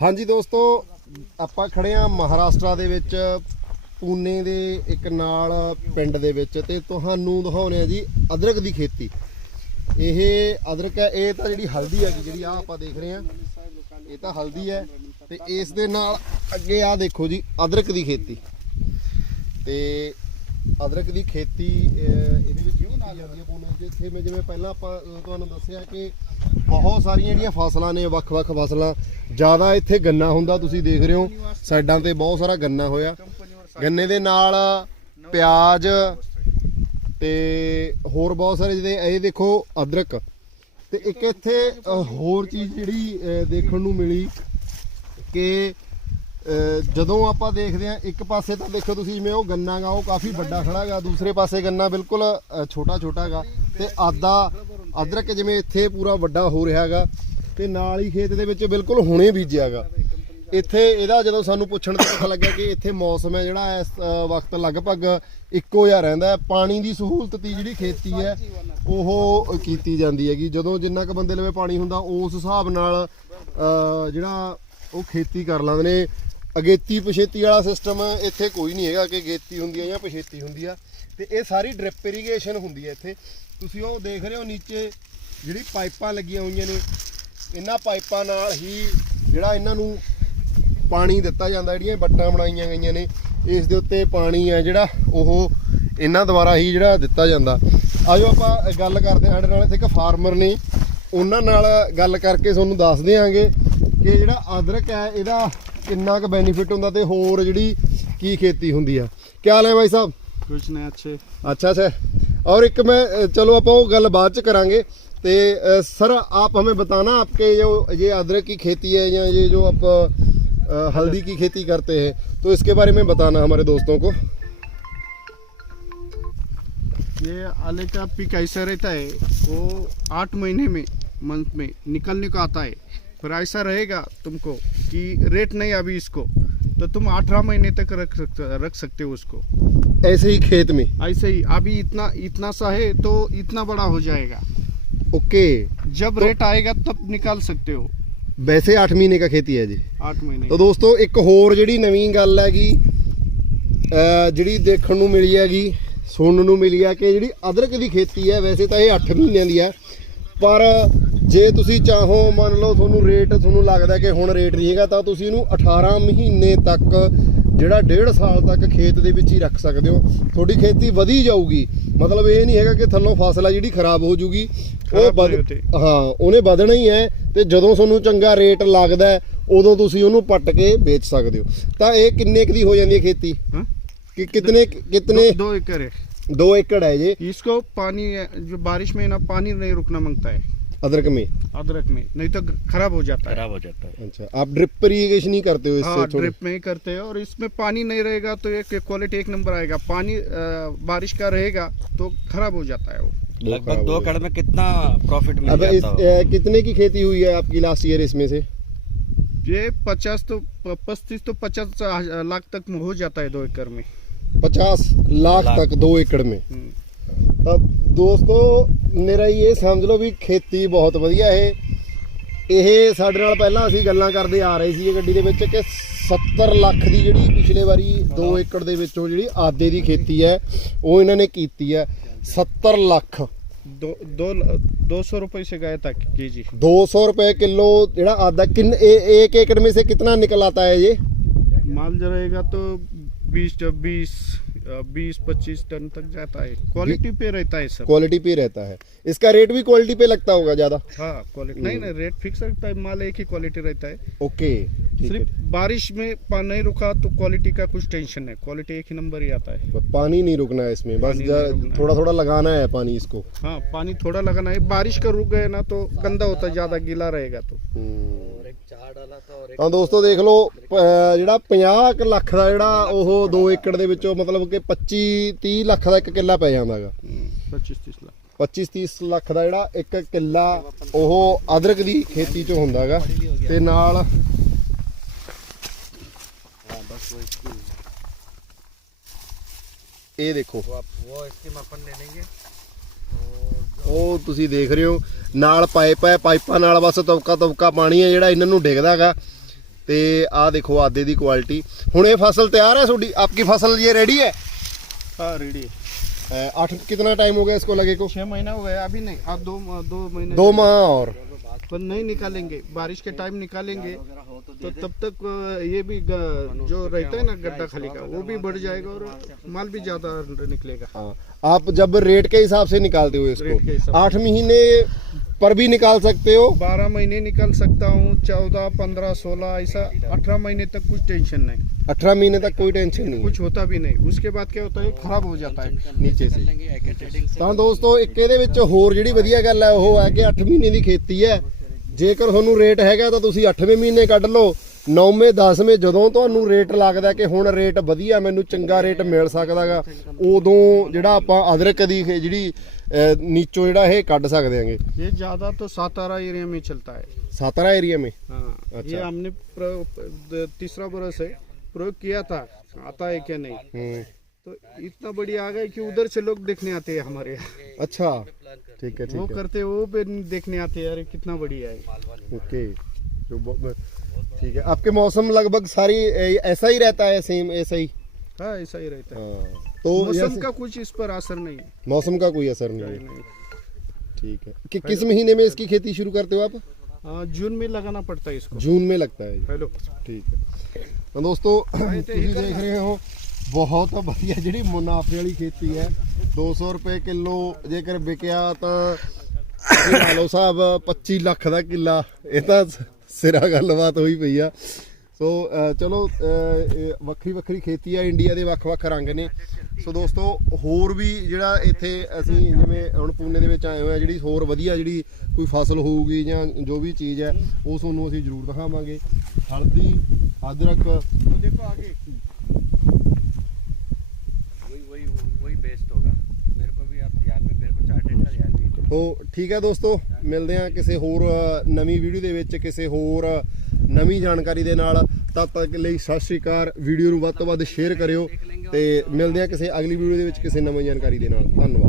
ਹਾਂਜੀ ਦੋਸਤੋ, ਆਪਾਂ ਖੜੇ ਆ ਮਹਾਰਾਸ਼ਟਰ ਦੇ ਵਿੱਚ, ਪੂਨੇ ਦੇ ਇੱਕ ਨਾਲ ਪਿੰਡ ਦੇ ਵਿੱਚ ਤੇ ਤੁਹਾਨੂੰ ਦਿਖਾਉਣੇ ਆ ਜੀ ਅਦਰਕ ਦੀ ਖੇਤੀ। ਇਹ ਅਦਰਕ ਹੈ, ਇਹ ਤਾਂ ਜਿਹੜੀ ਹਲਦੀ ਹੈਗੀ ਜਿਹੜੀ ਆ ਆਪਾਂ ਦੇਖ ਰਹੇ ਆ ਇਹ ਤਾਂ ਹਲਦੀ ਹੈ ਤੇ ਇਸ ਦੇ ਨਾਲ ਅੱਗੇ ਆ ਦੇਖੋ ਜੀ, ਅਦਰਕ ਦੀ ਖੇਤੀ। ਤੇ ਅਦਰਕ ਦੀ ਖੇਤੀ ਇਹਦੇ ਵਿੱਚ ਕਿਉਂ ਨਾ ਜਾਂਦੀ ਹੈ ਮੈਂ ਜਿਵੇਂ ਪਹਿਲਾਂ ਆਪਾਂ ਤੁਹਾਨੂੰ ਦੱਸਿਆ ਕਿ ਬਹੁਤ ਸਾਰੀਆਂ ਜਿਹੜੀਆਂ ਫਸਲਾਂ ਨੇ ਵੱਖ-ਵੱਖ ਫਸਲਾਂ, ਜ਼ਿਆਦਾ ਇੱਥੇ ਗੰਨਾ ਹੁੰਦਾ, ਤੁਸੀਂ ਦੇਖ ਰਹੇ ਹੋ। ਸਾਈਡਾਂ ਤੇ ਬਹੁਤ ਸਾਰਾ ਗੰਨਾ ਹੋਇਆ। ਗੰਨੇ ਦੇ ਨਾਲ ਪਿਆਜ਼ ਤੇ ਹੋਰ ਬਹੁਤ ਸਾਰੇ ਜਿਹਦੇ ਇਹ ਦੇਖੋ ਅਦਰਕ। ਤੇ ਇੱਕ ਇੱਥੇ ਹੋਰ ਚੀਜ਼ ਜਿਹੜੀ ਦੇਖਣ ਨੂੰ ਮਿਲੀ ਕਿ ਜਦੋਂ ਆਪਾਂ ਦੇਖਦੇ ਆ ਇੱਕ ਪਾਸੇ ਤਾਂ ਦੇਖੋ ਤੁਸੀਂ ਜਿਵੇਂ ਉਹ ਗੰਨਾ ਗਾ, ਉਹ ਕਾਫੀ ਵੱਡਾ ਖੜਾ ਗਾ, ਦੂਸਰੇ ਪਾਸੇ ਗੰਨਾ ਬਿਲਕੁਲ ਛੋਟਾ ਛੋਟਾ ਗਾ ਤੇ ਆਦਾ ਅਦਰਕ ਜਿਵੇਂ ਇੱਥੇ ਪੂਰਾ ਵੱਡਾ ਹੋ ਰਿਹਾ ਗਾ ਤੇ ਨਾਲ ਹੀ ਖੇਤ ਦੇ ਵਿੱਚ ਬਿਲਕੁਲ ਹੁਣੇ ਬੀਜਿਆ ਗਾ। ਇੱਥੇ ਇਹਦਾ ਜਦੋਂ ਸਾਨੂੰ ਪੁੱਛਣ ਤੇ ਪਤਾ ਲੱਗਿਆ ਕਿ ਇੱਥੇ ਮੌਸਮ ਹੈ ਜਿਹੜਾ, ਇਸ ਵਕਤ ਲਗਭਗ ਇੱਕੋ ਜਿਹਾ ਰਹਿੰਦਾ ਹੈ, ਪਾਣੀ ਦੀ ਸਹੂਲਤ ਦੀ ਜਿਹੜੀ ਖੇਤੀ ਹੈ, ਉਹ ਕੀਤੀ ਜਾਂਦੀ ਹੈਗੀ। ਜਦੋਂ ਜਿੰਨਾ ਕ ਬੰਦੇ ਲਵੇ ਪਾਣੀ ਹੁੰਦਾ, ਉਸ ਹਿਸਾਬ ਨਾਲ ਜਿਹੜਾ ਉਹ ਖੇਤੀ ਕਰ ਲੈਂਦੇ ਨੇ। ਅਗੇਤੀ ਪਛੇਤੀ ਵਾਲਾ ਸਿਸਟਮ ਇੱਥੇ ਕੋਈ ਨਹੀਂ ਹੈਗਾ ਕਿ ਅਗੇਤੀ ਹੁੰਦੀ ਹੈ ਜਾਂ ਪਛੇਤੀ ਹੁੰਦੀ ਆ। ਤੇ ਇਹ ਸਾਰੀ ਡ੍ਰਿਪ ਇਰੀਗੇਸ਼ਨ ਹੁੰਦੀ ਹੈ ਇੱਥੇ। ਤੁਸੀਂ ਉਹ ਦੇਖ ਰਹੇ ਹੋ ਨੀਚੇ ਜਿਹੜੀ ਪਾਈਪਾਂ ਲੱਗੀਆਂ ਹੋਈਆਂ ਨੇ। ਇਹਨਾਂ ਪਾਈਪਾਂ ਨਾਲ ਹੀ ਜਿਹੜਾ ਇਹਨਾਂ ਨੂੰ ਪਾਣੀ ਦਿੱਤਾ ਜਾਂਦਾ, ਜਿਹੜੀਆਂ ਇਹ ਵੱਟਾਂ ਬਣਾਈਆਂ ਗਈਆਂ ਨੇ, ਇਸ ਦੇ ਉੱਤੇ ਪਾਣੀ ਹੈ ਜਿਹੜਾ ਉਹ ਇਹਨਾਂ ਦੁਆਰਾ ਹੀ ਜਿਹੜਾ ਦਿੱਤਾ ਜਾਂਦਾ। ਆਜੋ ਆਪਾਂ ਗੱਲ ਕਰਦੇ ਹਾਂ, ਸਾਡੇ ਨਾਲ ਇੱਥੇ ਇੱਕ ਫਾਰਮਰ ਨੇ। ਉਹਨਾਂ ਨਾਲ ਗੱਲ ਕਰਕੇ ਤੁਹਾਨੂੰ ਦੱਸ ਦਿਆਂਗੇ ਕਿ ਜਿਹੜਾ ਅਦਰਕ ਹੈ, ਇਹਦਾ ਕਿੰਨਾ ਕੁ ਬੈਨੀਫਿਟ ਹੁੰਦਾ ਤੇ ਹੋਰ ਜਿਹੜੀ ਕੀ ਖੇਤੀ ਹੁੰਦੀ ਆ ਕੀ ਹਾਲ ਹੈ ਭਾਈ ਸਾਹਿਬ कुछ नहीं अच्छे अच्छा अच्छा और एक मैं अ, चलो आप वो गल बाद च करांगे ते अ, सर आप हमें बताना आपके जो ये अदरक की खेती है या ये जो आप अ, हल्दी की खेती करते हैं तो इसके बारे में बताना हमारे दोस्तों को ये आले का पिक ऐसा रहता है वो आठ महीने में मंथ में निकलने को आता है फिर ऐसा रहेगा तुमको कि रेट नहीं अभी इसको तो तुम अठारह महीने तक रख सकते रख सकते हो उसको ऐसे ही खेत में ऐसे ही अभी इतना इतना सा है तो इतना बड़ा हो जाएगा ओके जब रेट आएगा तब निकाल सकते हो ਵੈਸੇ 8 ਮਹੀਨੇ का खेती है जी आठ महीने ਤਾਂ ਦੋਸਤੋ ਇੱਕ ਹੋਰ ਜਿਹੜੀ ਨਵੀਂ ਗੱਲ ਹੈਗੀ ਅਹ ਜਿਹੜੀ ਦੇਖਣ ਨੂੰ ਮਿਲੀ ਹੈਗੀ ਸੁਣਨ ਨੂੰ ਮਿਲੀ ਹੈ ਕਿ ਜਿਹੜੀ ਅਦਰਕ ਦੀ ਖੇਤੀ ਹੈ ਵੈਸੇ ਤਾਂ ਇਹ 8 ਮਹੀਨਿਆਂ ਦੀ ਹੈ ਪਰ ਜੇ ਤੁਸੀਂ ਚਾਹੋ ਮੰਨ ਲਓ ਤੁਹਾਨੂੰ ਰੇਟ ਤੁਹਾਨੂੰ ਲੱਗਦਾ ਕਿ ਹੁਣ ਰੇਟ ਨਹੀਂ ਹੈਗਾ ਤਾਂ ਤੁਸੀਂ ਇਹਨੂੰ 18 ਮਹੀਨੇ ਤੱਕ ਜਿਹੜਾ ਡੇਢ ਸਾਲ ਤੱਕ ਖੇਤ ਦੇ ਵਿੱਚ ਹੀ ਰੱਖ ਸਕਦੇ ਹੋ ਤੁਹਾਡੀ ਖੇਤੀ ਵਧੀ ਜਾਊਗੀ ਮਤਲਬ ਇਹ ਨਹੀਂ ਹੈਗਾ ਕਿ ਥੱਲੋਂ ਫਸਲ ਆ ਜਿਹੜੀ ਖਰਾਬ ਹੋ ਜੂਗੀ ਉਹ ਖਰਾਬ ਵਧ- ਨਹੀਂ ਹੁੰਦੀ। ਹਾਂ ਉਹਨੇ ਵਧਣਾ ਹੀ ਹੈ ਤੇ ਜਦੋਂ ਤੁਹਾਨੂੰ ਚੰਗਾ ਰੇਟ ਲੱਗਦਾ ਹੈ, ਉਦੋਂ ਤੁਸੀਂ ਉਹਨੂੰ ਪੱਟ ਕੇ ਵੇਚ ਸਕਦੇ ਹੋ ਤਾਂ ਇਹ ਕਿੰਨੇ ਕੁ ਦੀ ਹੋ ਜਾਂਦੀ ਹੈ ਖੇਤੀ हाँ? ਕਿ ਕਿਤਨੇ ਕਿਤਨੇ दो, दो एकड़ है 2 ਏਕੜ ਹੈ ਜੇ इसको पानी जो बारिश में ना पानी नहीं रुकना मांगता है अदरक में? अदरक में। नहीं तो खराब हो जाता खराब हो जाता है। अच्छा आप ड्रिप पर इरीगेशन ही करते हो हाँ ड्रिप में ही करते हो और इसमें पानी नहीं रहेगा तो एक क्वालिटी एक नंबर आएगा। पानी आ, बारिश का रहेगा तो खराब हो जाता है वो। लगभग दो एकड़ में कितना प्रॉफिट मिल जाता है? कितने की खेती हुई है आपकी लास्ट ईयर इसमें से? ये पचास तो पच्चीस तो पचास लाख तक हो जाता है दो एकड़ में। पचास लाख तक दो एकड़ में? हम्म। ਤਾਂ ਦੋਸਤੋ ਮੇਰਾ ਇਹ ਸਮਝ ਲਓ ਵੀ ਖੇਤੀ ਬਹੁਤ ਵਧੀਆ ਇਹ ਇਹ ਸਾਡੇ ਨਾਲ ਪਹਿਲਾਂ ਅਸੀਂ ਗੱਲਾਂ ਕਰਦੇ ਆ ਰਹੇ ਸੀ ਇਹ ਗੱਡੀ ਦੇ ਵਿੱਚ ਕਿ 70 ਲੱਖ ਦੀ ਜਿਹੜੀ ਪਿਛਲੇ ਵਾਰੀ 2 ਏਕੜ ਦੇ ਵਿੱਚੋਂ ਜਿਹੜੀ ਆਦੇ ਦੀ ਖੇਤੀ ਹੈ ਉਹ ਇਹਨਾਂ ਨੇ ਕੀਤੀ ਹੈ 70 ਲੱਖ दो दो दो सौ रुपये से गया था के जी 200 रुपए किलो ਜਿਹੜਾ आधा किन ए, एक एकड़ में से कितना निकल आता है ये माल जो रहेगा तो बीस बीस बीस पच्चीस टन तक जाता है क्वालिटी पे रहता है सब क्वालिटी पे रहता है इसका रेट भी क्वालिटी पे लगता होगा ज्यादा हाँ क्वालिटी नहीं नहीं रेट फिक्स रहता है माल एक ही क्वालिटी रहता है ओके ठीक है सिर्फ बारिश में पानी नहीं रुका तो क्वालिटी का कुछ टेंशन है क्वालिटी एक ही नंबर ही आता है पानी नहीं रुकना है इसमें बस पानी नहीं रुकना है। थोड़ा थोड़ा लगाना है पानी इसको हाँ पानी थोड़ा लगाना है बारिश का रुक गए ना तो गंदा होता है ज्यादा गीला रहेगा तो ਤਾਂ ਦੋਸਤੋ ਦੇਖ ਲਓ ਪ- ਜਿਹੜਾ 50 ਕੁ ਲੱਖ ਦਾ ਜਿਹੜਾ ਉਹ 2 ਏਕੜ ਦੇ ਵਿੱਚੋਂ ਮਤਲਬ ਕਿ ਕੇ 25 30 ਲੱਖ ਦਾ ਇੱਕ ਕਿੱਲਾ ਪੈ ਜਾਂਦਾ 25 30 ਲੱਖ। 25-30 ਲੱਖ ਦਾ ਜਿਹੜਾ ਇੱਕ ਕਿੱਲਾ ਉਹ ਅਦਰਕ ਦੀ ਖੇਤੀ 'ਚ ਹੁੰਦਾਗਾ ਤੇ ਨਾਲ ਇਹ ਦੇਖੋ। ਉਹ ਤੁਸੀਂ ਦੇਖ ਰਹੇ ਹੋ ਨਾਲ ਪਾਈਪ ਹੈ ਪਾਈਪਾਂ ਨਾਲ ਬਸ ਤਵਕਾ ਤਵਕਾ ਪਾਣੀ ਹੈ ਜਿਹੜਾ ਇਹਨਾਂ ਨੂੰ ਡਿੱਗਦਾ ਡਿੱਗਦਾਗਾ। तो ਆਹ देखो आदे की क्वालिटी हूँ ये फ़सल तैयार है ਤੁਹਾਡੀ? आपकी फ़सल ये रेडी है हाँ रेडी है आठ कितना टाइम हो गया इसको लगे को छह महीना हो गया अभी नहीं आप दो दो महीने दो माह और पर नहीं निकालेंगे बारिश के टाइम निकालेंगे तो तब तक ये भी जो रहता है ना गड्ढा खाली का वो भी बढ़ जाएगा और माल भी ज़्यादा निकलेगा हाँ, आप जब रेट के हिसाब से निकालते हो इसको आठ महीने पर भी निकाल सकते हो बारह महीने निकल सकता हूँ चौदह पंद्रह सोलह ऐसा अठारह महीने तक कुछ टेंशन नहीं अठारह महीने तक कोई टेंशन नहीं है। कुछ होता भी नहीं उसके बाद क्या होता है खराब हो जाता है ਨੀਚੇ ਸੇ ਤਾਂ ਦੋਸਤੋ ਇੱਕ ਇਹਦੇ ਵਿੱਚ ਹੋਰ ਜਿਹੜੀ ਵਧੀਆ ਗੱਲ ਹੈ ਉਹ ਹੈ ਕਿ 8 ਮਹੀਨੇ ਦੀ ਖੇਤੀ ਹੈ ਜੇਕਰ ਤੁਹਾਨੂੰ ਰੇਟ ਹੈਗਾ ਤਾਂ ਤੁਸੀਂ 8ਵੇਂ ਮਹੀਨੇ ਕੱਢ ਲਓ 9ਵੇਂ 10ਵੇਂ ਜਦੋਂ ਤੁਹਾਨੂੰ ਰੇਟ ਲੱਗਦਾ ਕਿ ਹੁਣ ਰੇਟ ਵਧੀਆ ਮੈਨੂੰ ਚੰਗਾ ਰੇਟ ਮਿਲ ਸਕਦਾਗਾ ਉਦੋਂ ਜਿਹੜਾ ਆਪਾਂ ਅਦਰਕ ਦੀ ਖੇ- ਜਿਹੜੀ ਅਹ, ਨੀਚੋਂ ਜਿਹੜਾ ਇਹ ਕੱਢ ਸਕਦੇ ਆਂਗੇ ये ज्यादा तो सातारा एरिया में चलता है ਸਾਤਾਰਾ ਏਰੀਆ में हाँ अच्छा। ये हमने प्र- द- तीसरा बरस है प्रयोग किया था आता है क्या नहीं ਹੂੰ तो इतना बढ़िया आ गया कि उधर से लोग देखने आते हैं हमारे यहाँ अच्छा ठीक है वो ठीक है करते वो भी देखने आते हैं अरे कितना बढ़िया है ओके जो ब- ठीक है आपके मौसम लगभग सारी ए- ऐसा ही रहता है सेम ऐसा ही हाँ ऐसा ही रहता है हाँ तो मौसम जैसे- का कुछ इस पर असर नहीं है मौसम का कोई असर नहीं है नहीं। ठीक है कि किस महीने में इसकी खेती शुरू करते हो आप हाँ, जून में लगाना पड़ता है इसको जून में लगता है ये। हेलो ਠੀਕ ਹੈ ਤਾਂ ਦੋਸਤੋ ਤੁਸੀਂ ਦੇਖ ਰਹੇ ਹੋ ਬਹੁਤ ਵਧੀਆ ਜਿਹੜੀ ਮੁਨਾਫੇ ਵਾਲੀ ਖੇਤੀ ਹੈ 200 ਰੁਪਏ ਕਿਲੋ ਜੇਕਰ ਵਿਕਿਆ ਤਾਂ ਇਹ ਲਾ ਲਓ ਸਾਹਿਬ 25 ਲੱਖ ਦਾ ਕਿੱਲਾ ਇਹ ਤਾਂ ਸਿਰਾ ਗੱਲਬਾਤ ਹੋਈ ਪਈ ਆ ਸੋ ਅ, ਚਲੋ ਅ, ਇਹ ਵੱਖਰੀ ਵੱਖਰੀ ਖੇਤੀ ਆ ਇੰਡੀਆ ਦੇ ਵੱਖ-ਵੱਖ ਰੰਗ ਨੇ ਸੋ ਦੋਸਤੋ ਹੋਰ ਵੀ ਜਿਹੜਾ ਇੱਥੇ ਅਸੀਂ ਜਿਵੇਂ ਹੁਣ ਪੂਨੇ ਦੇ ਵਿੱਚ ਆਏ ਹੋਏ ਆ ਜਿਹੜੀ ਹੋਰ ਵਧੀਆ ਜਿਹੜੀ ਕੋਈ ਫਸਲ ਹੋਊਗੀ ਜਾਂ ਜੋ ਵੀ ਚੀਜ਼ ਹੈ ਉਹ ਤੁਹਾਨੂੰ ਅਸੀਂ ਜ਼ਰੂਰ ਦਿਖਾਵਾਂਗੇ ਹਲਦੀ ਅਦਰਕ तो देखो आगे वही वही वही बेस्ट होगा मेरे को भी आप ध्यान में मेरे को चार्टेड का ध्यान नहीं ਤੋ ਠੀਕ ਹੈ ਦੋਸਤੋ ਮਿਲਦੇ ਹਾਂ ਕਿਸੇ ਹੋਰ ਅ, ਨਵੀਂ ਵੀਡੀਓ ਦੇ ਵਿੱਚ ਕਿਸੇ ਹੋਰ ਅ, ਨਵੀਂ ਜਾਣਕਾਰੀ ਦੇ ਨਾਲ ਤਦ ਤੱਕ ਲਈ ਸਤਿ ਸ਼੍ਰੀ ਅਕਾਲ ਵੀਡੀਓ ਨੂੰ ਵੱਧ ਤੋਂ ਵੱਧ ਸ਼ੇਅਰ ਕਰਿਓ ਤੇ ਮਿਲਦੇ ਹਾਂ ਕਿਸੇ ਅਗਲੀ ਵੀਡੀਓ ਦੇ ਵਿੱਚ ਕਿਸੇ ਨਵੀਂ ਜਾਣਕਾਰੀ ਦੇ ਨਾਲ। ਧੰਨਵਾਦ।